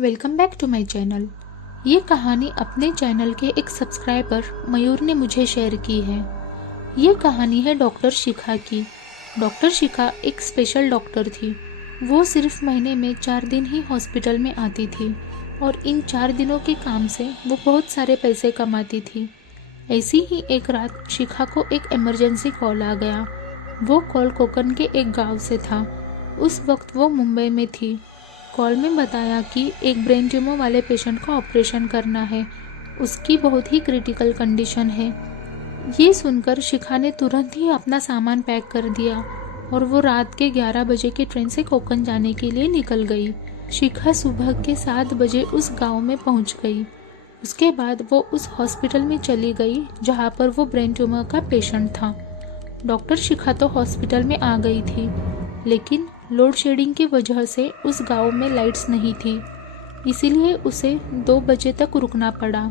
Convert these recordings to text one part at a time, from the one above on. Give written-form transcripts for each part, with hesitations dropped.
Welcome back to my channel. ये कहानी अपने चैनल के एक सब्सक्राइबर मयूर ने मुझे शेयर की है। ये कहानी है डॉक्टर शिखा की। डॉक्टर शिखा एक स्पेशल डॉक्टर थी। वो सिर्फ महीने में 4 दिन ही हॉस्पिटल में आती थी और इन 4 दिनों के काम से वो बहुत सारे पैसे कमाती थी। ऐसी ही एक रात शिखा को एक इमरजेंसी कॉल आ गया। वो कॉल कोकण के एक गांव से था। उस वक्त वो मुंबई में थी। कॉल में बताया कि एक ब्रेन ट्यूमर वाले पेशेंट का ऑपरेशन करना है। उसकी बहुत ही क्रिटिकल कंडीशन है। ये सुनकर शिखा ने तुरंत ही अपना सामान पैक कर दिया और वो रात के 11 बजे की ट्रेन से कोकण जाने के लिए निकल गई। शिखा सुबह के 7 बजे उस गांव में पहुंच गई। उसके बाद वो उस हॉस्पिटल में चली गई जहां पर वो ब्रेन ट्यूमर का पेशेंट था। डॉक्टर शिखा तो हॉस्पिटल में आ गई थी, लेकिन लोड शेडिंग की वजह से उस गांव में लाइट्स नहीं थी, इसीलिए उसे 2 बजे तक रुकना पड़ा।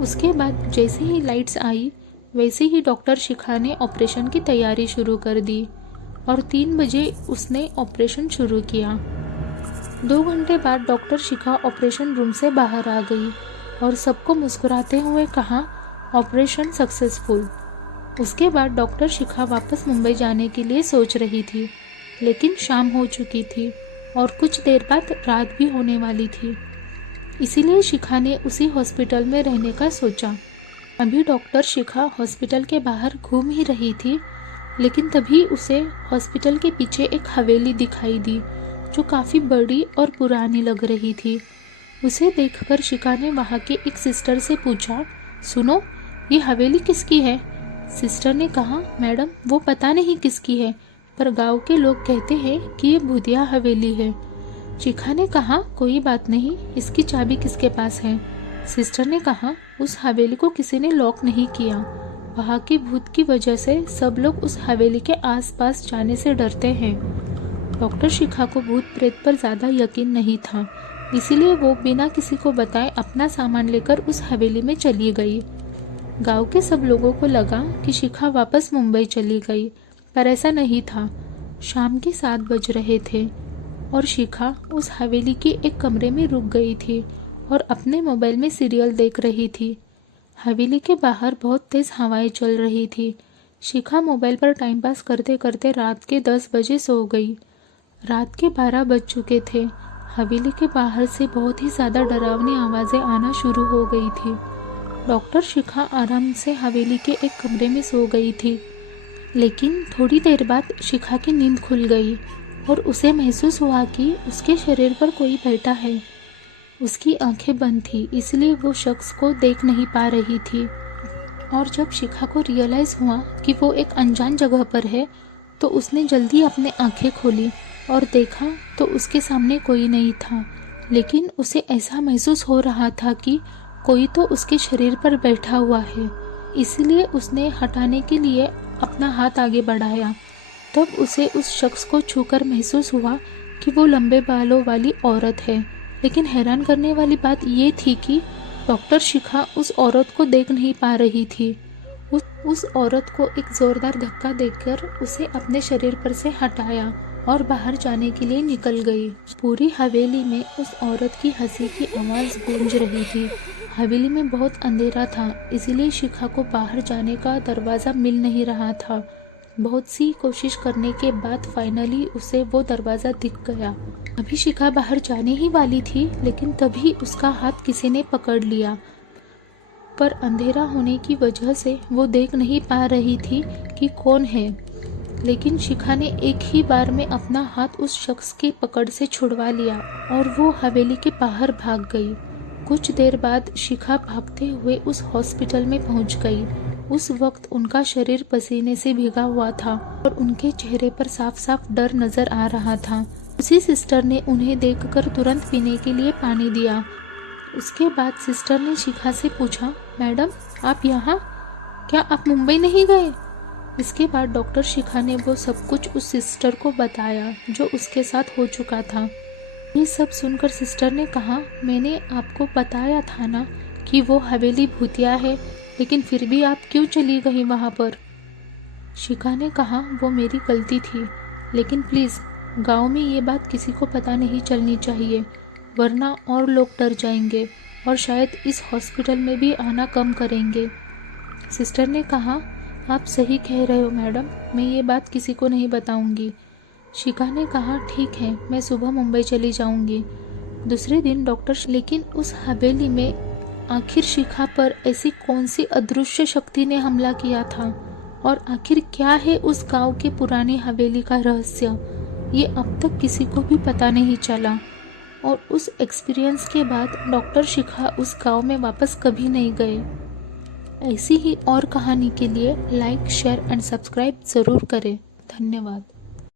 उसके बाद जैसे ही लाइट्स आई वैसे ही डॉक्टर शिखा ने ऑपरेशन की तैयारी शुरू कर दी और 3 बजे उसने ऑपरेशन शुरू किया। 2 घंटे बाद डॉक्टर शिखा ऑपरेशन रूम से बाहर आ गई और सबको मुस्कुराते हुए कहा, ऑपरेशन सक्सेसफुल। उसके बाद डॉक्टर शिखा वापस मुंबई जाने के लिए सोच रही थी, लेकिन शाम हो चुकी थी और कुछ देर बाद रात भी होने वाली थी। इसीलिए शिखा ने उसी हॉस्पिटल में रहने का सोचा। अभी डॉक्टर शिखा हॉस्पिटल के बाहर घूम ही रही थी, लेकिन तभी उसे हॉस्पिटल के पीछे एक हवेली दिखाई दी जो काफ़ी बड़ी और पुरानी लग रही थी। उसे देखकर शिखा ने वहाँ के एक सिस्टर से पूछा, सुनो, ये हवेली किसकी है? सिस्टर ने कहा, मैडम वो पता नहीं किसकी है, पर गांव के लोग कहते हैं कि ये भूतिया हवेली है। शिखा ने कहा, कोई बात नहीं, इसकी चाबी किसके पास है? सिस्टर ने कहा, उस हवेली को किसी ने लॉक नहीं किया। वहाँ के भूत की वजह से सब लोग उस हवेली के आसपास जाने से डरते हैं। डॉक्टर शिखा को भूत प्रेत पर ज़्यादा यकीन नहीं था, इसीलिए वो बिना किसी को बताए अपना सामान लेकर उस हवेली में चली गई। गांव के सब लोगों को लगा कि शिखा वापस मुंबई चली गई, पर ऐसा नहीं था। शाम के 7 बज रहे थे और शिखा उस हवेली के एक कमरे में रुक गई थी और अपने मोबाइल में सीरियल देख रही थी। हवेली के बाहर बहुत तेज हवाएं चल रही थी। शिखा मोबाइल पर टाइम पास करते करते रात के 10 बजे सो गई। रात के 12 बज चुके थे। हवेली के बाहर से बहुत ही ज़्यादा डरावनी आवाज़ें आना शुरू हो गई थी। डॉक्टर शिखा आराम से हवेली के एक कमरे में सो गई थी, लेकिन थोड़ी देर बाद शिखा की नींद खुल गई और उसे महसूस हुआ कि उसके शरीर पर कोई बैठा है। उसकी आंखें बंद थी, इसलिए वो शख्स को देख नहीं पा रही थी। और जब शिखा को रियलाइज़ हुआ कि वो एक अनजान जगह पर है, तो उसने जल्दी अपने आंखें खोली और देखा तो उसके सामने कोई नहीं था, लेकिन उसे ऐसा महसूस हो रहा था कि कोई तो उसके शरीर पर बैठा हुआ है। इसलिए उसने हटाने के लिए अपना हाथ आगे बढ़ाया। तब उसे उस शख्स को छूकर महसूस हुआ कि वो लंबे बालों वाली औरत है, लेकिन हैरान करने वाली बात ये थी कि डॉक्टर शिखा उस औरत को देख नहीं पा रही थी। उस औरत को एक जोरदार धक्का देकर उसे अपने शरीर पर से हटाया और बाहर जाने के लिए निकल गई। पूरी हवेली में उस औरत की हंसी की आवाज़ गूंज रही थी। हवेली में बहुत अंधेरा था, इसीलिए शिखा को बाहर जाने का दरवाज़ा मिल नहीं रहा था। बहुत सी कोशिश करने के बाद फाइनली उसे वो दरवाज़ा दिख गया। अभी शिखा बाहर जाने ही वाली थी, लेकिन तभी उसका हाथ किसी ने पकड़ लिया। पर अंधेरा होने की वजह से वो देख नहीं पा रही थी कि कौन है, लेकिन शिखा ने एक ही बार में अपना हाथ उस शख्स की पकड़ से छुड़वा लिया और वो हवेली के बाहर भाग गई। कुछ देर बाद शिखा भागते हुए उस हॉस्पिटल में पहुंच गई। उस वक्त उनका शरीर पसीने से भीगा हुआ था और उनके चेहरे पर साफ साफ डर नजर आ रहा था। उसी सिस्टर ने उन्हें देखकर तुरंत पीने के लिए पानी दिया। उसके बाद सिस्टर ने शिखा से पूछा, मैडम आप यहाँ, क्या आप मुंबई नहीं गए? इसके बाद डॉक्टर शिखा ने वो सब कुछ उस सिस्टर को बताया जो उसके साथ हो चुका था। ये सब सुनकर सिस्टर ने कहा, मैंने आपको बताया था ना कि वो हवेली भूतिया है, लेकिन फिर भी आप क्यों चली गई वहाँ पर? शिखा ने कहा, वो मेरी गलती थी, लेकिन प्लीज़ गांव में ये बात किसी को पता नहीं चलनी चाहिए। वरना और लोग डर जाएंगे और शायद इस हॉस्पिटल में भी आना कम करेंगे। सिस्टर ने कहा, आप सही कह रहे हो मैडम, मैं ये बात किसी को नहीं बताऊंगी। शिखा ने कहा, ठीक है, मैं सुबह मुंबई चली जाऊंगी। दूसरे दिन लेकिन उस हवेली में आखिर शिखा पर ऐसी कौन सी अदृश्य शक्ति ने हमला किया था और आखिर क्या है उस गांव के पुरानी हवेली का रहस्य, ये अब तक किसी को भी पता नहीं चला। और उस एक्सपीरियंस के बाद डॉक्टर शिखा उस गांव में वापस कभी नहीं गए। ऐसी ही और कहानी के लिए लाइक, शेयर एंड सब्सक्राइब ज़रूर करें। धन्यवाद।